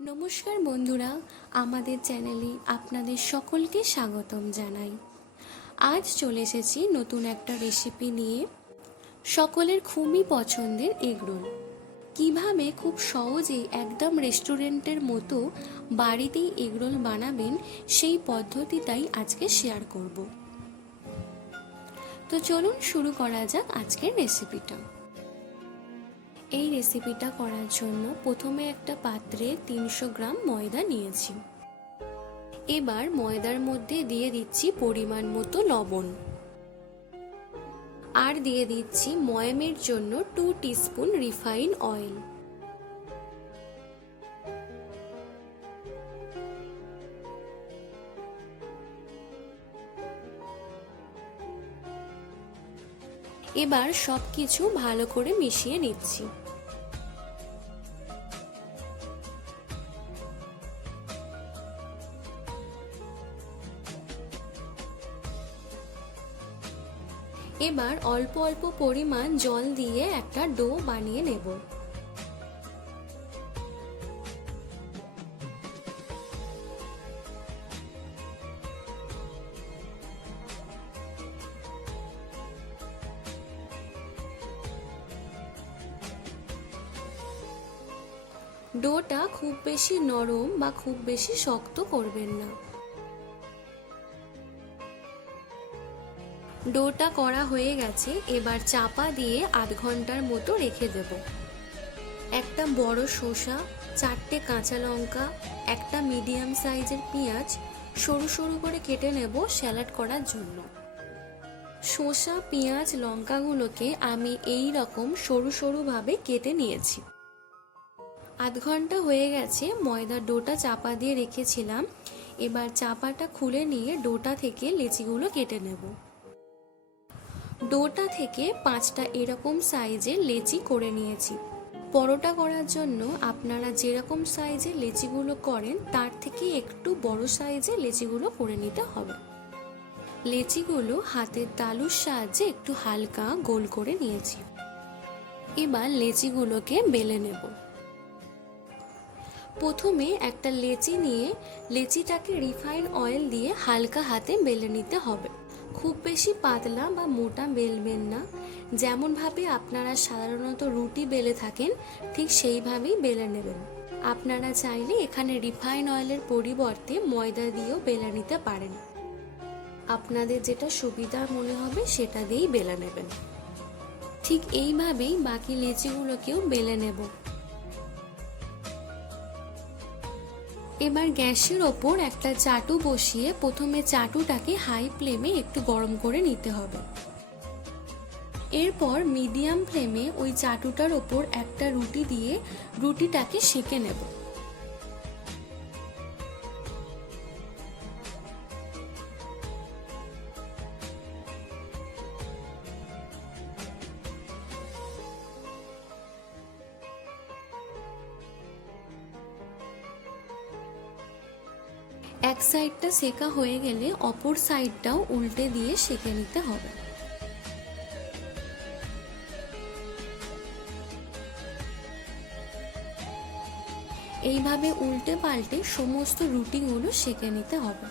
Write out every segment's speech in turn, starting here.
নমস্কার বন্ধুরা, আমাদের চ্যানেলে আপনাদের সকলকে স্বাগতম জানাই। আজ চলে এসেছি নতুন একটা রেসিপি নিয়ে। সকলের খুবই পছন্দের এগরোল কিভাবে খুব সহজেই একদম রেস্টুরেন্টের মতো বাড়িতেই এগরোল বানাবেন সেই পদ্ধতিটাই আজকে শেয়ার করব। তো চলুন শুরু করা যাক আজকের রেসিপিটা। এই রেসিপিটা করার জন্য প্রথমে একটা পাত্রে 300 গ্রাম ময়দা নিয়েছি। এবার ময়দার মধ্যে দিয়ে দিচ্ছি পরিমাণ মতো লবণ, আর দিয়ে দিচ্ছি ময়ামের জন্য 2 টিস্পুন রিফাইন অয়েল। এবার সবকিছু ভালো করে মিশিয়ে নিচ্ছি। এবার অল্প অল্প পরিমাণ জল দিয়ে একটা ডো বানিয়ে নেব। ডোটা খুব বেশি নরম বা খুব বেশি শক্ত করবেন না। ডোটা করা হয়ে গেছে, এবার চাপা দিয়ে আধ ঘন্টার মতো রেখে দেব। একটা বড় শসা, 4টে কাঁচা লঙ্কা, একটা মিডিয়াম সাইজের পেঁয়াজ সরু সরু করে কেটে নেব স্যালাড করার জন্য। শসা, পেঁয়াজ, লঙ্কাগুলোকে আমি এই রকম সরু সরুভাবে কেটে নিয়েছি। আধ ঘন্টা হয়ে গেছে, ময়দার ডোটা চাপা দিয়ে রেখেছিলাম। এবার চাপাটা খুলে নিয়ে ডোটা থেকে লেচিগুলো কেটে নেব। ডোটা থেকে 5টা এরকম সাইজের লেচি করে নিয়েছি। পরোটা করার জন্য আপনারা যেরকম সাইজের লেচিগুলো করেন তার থেকে একটু বড় সাইজের লেচিগুলো করে নিতে হবে। লেচিগুলো হাতের তালুর সাহায্যে একটু হালকা গোল করে নিয়েছি। এবার লেচিগুলোকে বেলে নেব। প্রথমে একটা লেচি নিয়ে লেচিটাকে রিফাইন অয়েল দিয়ে হালকা হাতে বেলে নিতে হবে। খুব বেশি পাতলা বা মোটা বেলবেন না, যেমনভাবে আপনারা সাধারণত রুটি বেলে থাকেন ঠিক সেইভাবেই বেলে নেবেন। আপনারা চাইলে এখানে রিফাইন অয়েলের পরিবর্তে ময়দা দিয়েও বেলে নিতে পারেন। আপনাদের যেটা সুবিধা মনে হবে সেটা দিয়েই বেলে নেবেন। ঠিক এইভাবেই বাকি লেচিগুলোকেও বেলে নেব। এবার গ্যাসের ওপর একটা চাটু বসিয়ে প্রথমে চাটুটাকে হাই ফ্লেমে একটু গরম করে নিতে হবে। এরপর মিডিয়াম ফ্লেমে ওই চাটুটার ওপর একটা রুটি দিয়ে রুটিটাকে সেঁকে নেব। এক সাইডটা সেকা হয়ে গেলে অপর সাইডটাও উল্টে দিয়ে সেঁকে নিতে হবে। এইভাবে উল্টে পাল্টে সমস্ত রুটিগুলো সেঁকে নিতে হবে।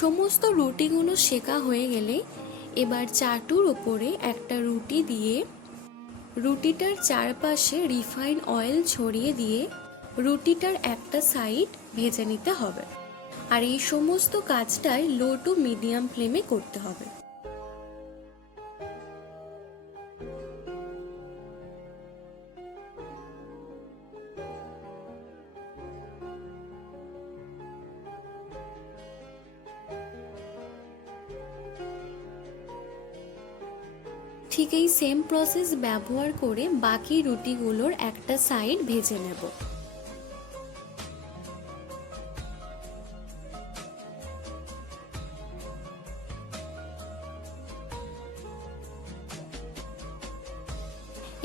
সমস্ত রুটিগুলো সেকা হয়ে গেলে এবার চাটুর ওপরে একটা রুটি দিয়ে রুটিটার চারপাশে রিফাইন অয়েল ছড়িয়ে দিয়ে রুটিটার একটা সাইড ভেজে নিতে হবে। আর এই সমস্ত কাজটাই লো টু মিডিয়াম ফ্লেমে করতে হবে। ঠিক এই সেম প্রসেস ব্যবহার করে বাকি রুটিগুলোর একটা সাইড ভেজে নেব।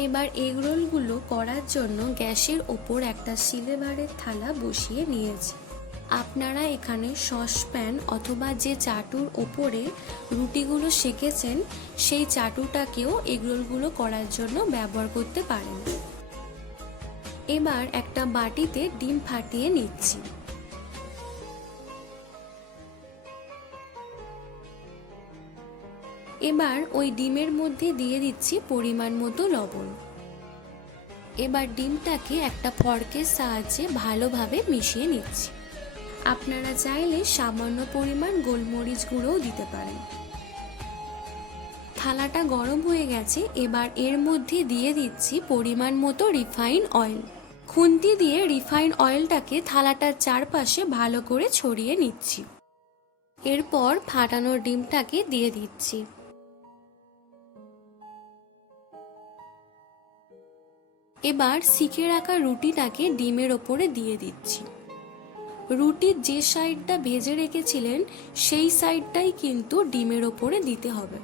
এবার এগরোলগুলো করার জন্য গ্যাসের ওপর একটা সিলভারের থালা বসিয়ে নিয়েছি। আপনারা এখানে সসপ্যান অথবা যে চাটুর ওপরে রুটিগুলো সেঁকেছেন সেই চাটুটাকেও এগরোলগুলো করার জন্য ব্যবহার করতে পারেন। এবার একটা বাটিতে ডিম ফাটিয়ে নিচ্ছি। এবার ওই ডিমের মধ্যে দিয়ে দিচ্ছি পরিমাণ মতো লবণ। এবার ডিমটাকে একটা ফর্কের সাহায্যে ভালোভাবে মিশিয়ে নিচ্ছি। আপনারা চাইলে সামান্য পরিমাণ গোলমরিচ গুঁড়োও দিতে পারেন। থালাটা গরম হয়ে গেছে, এবার এর মধ্যে দিয়ে দিচ্ছি পরিমাণ মতো রিফাইন অয়েল। খুন্তি দিয়ে রিফাইন অয়েলটাকে থালাটার চারপাশে ভালো করে ছড়িয়ে নিচ্ছি। এরপর ফাটানো ডিমটাকে দিয়ে দিচ্ছি। এবার সেঁকে রাখা রুটিটাকে ডিমের ওপরে দিয়ে দিচ্ছি। রুটির যে সাইডটা ভেজে রেখেছিলেন সেই সাইডটাই কিন্তু ডিমের ওপরে দিতে হবে।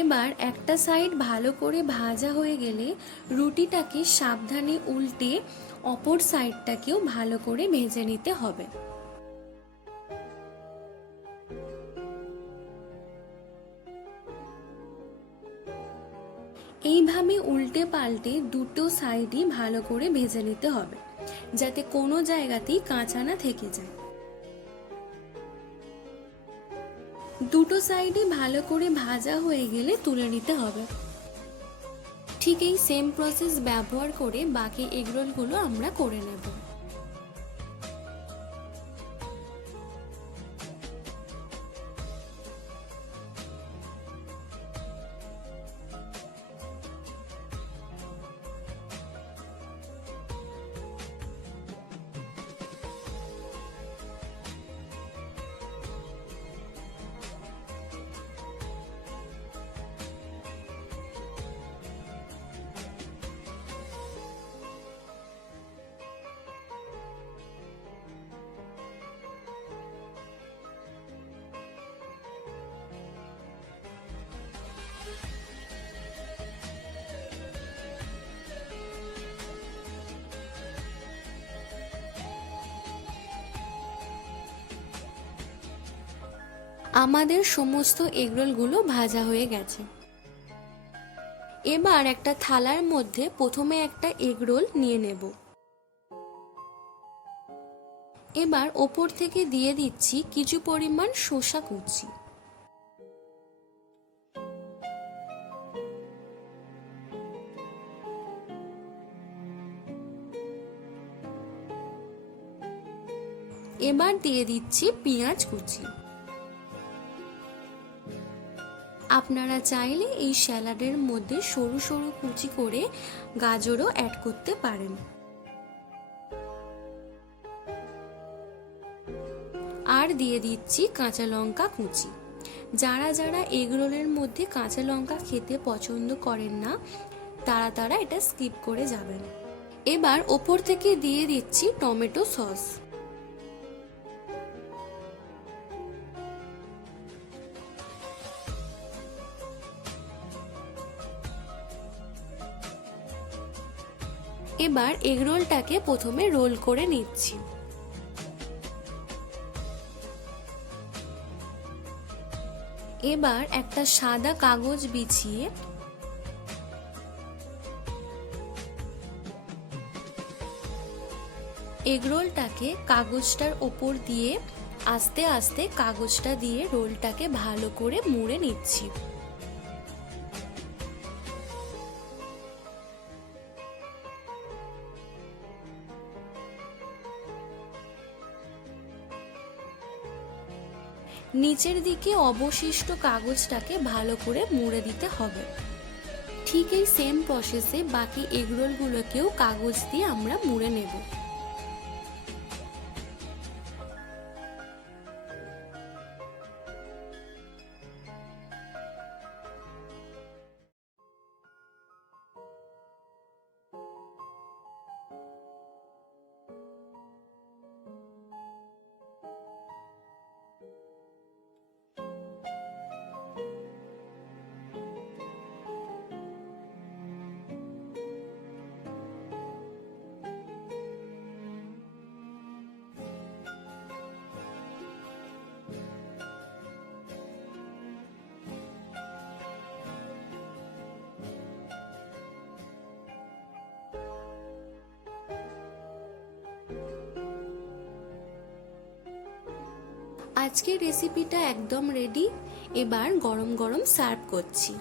এবার একটা সাইড ভালো করে ভাজা হয়ে গেলে রুটিটাকে সাবধানে উল্টে অপর সাইডটাকেও ভালো করে ভেজে নিতে হবে। এইভাবে উল্টে পাল্টে দুটো সাইডই ভালো করে ভেজে নিতে হবে, যাতে কোনো জায়গাতেই কাঁচা না থেকে যায়। দুটো সাইডই ভালো করে ভাজা হয়ে গেলে তুলে নিতে হবে। ঠিক এই সেম প্রসেস ব্যবহার করে বাকি এগরোলগুলো আমরা করে নেব। আমাদের সমস্ত এগরোলগুলো ভাজা হয়ে গেছে। এবার একটা থালার মধ্যে প্রথমে একটা এগরোল নিয়ে নেব। এবার ওপর থেকে দিয়ে দিচ্ছি কিছু পরিমাণ শসা কুচি। এবার দিয়ে দিচ্ছি পেঁয়াজ কুচি। আপনারা চাইলে এই স্যালাডের মধ্যে সরু সরু কুচি করে গাজরও অ্যাড করতে পারেন। আর দিয়ে দিচ্ছি কাঁচা লঙ্কা কুচি। যারা যারা এগরোলের মধ্যে কাঁচা লঙ্কা খেতে পছন্দ করেন না তারা এটা স্কিপ করে যাবেন। এবার ওপর থেকে দিয়ে দিচ্ছি টমেটো সস। এবার এগরোলটাকে প্রথমে রোল করে নিচ্ছি। এবার একটা সাদা কাগজ বিছিয়ে এগরোলটাকে কাগজটার ওপর দিয়ে আস্তে আস্তে কাগজটা দিয়ে রোলটাকে ভালো করে মুড়ে নিচ্ছি। নিচের দিকে অবশিষ্ট কাগজটাকে ভালো করে মুড়ে দিতে হবে। ঠিক এই সেম প্রসেসে বাকি এগরোলগুলোকেও কাগজ দিয়ে আমরা মুড়ে নেব। আজকের রেসিপিটা একদম রেডি। এবার গরম গরম সার্ভ করছি।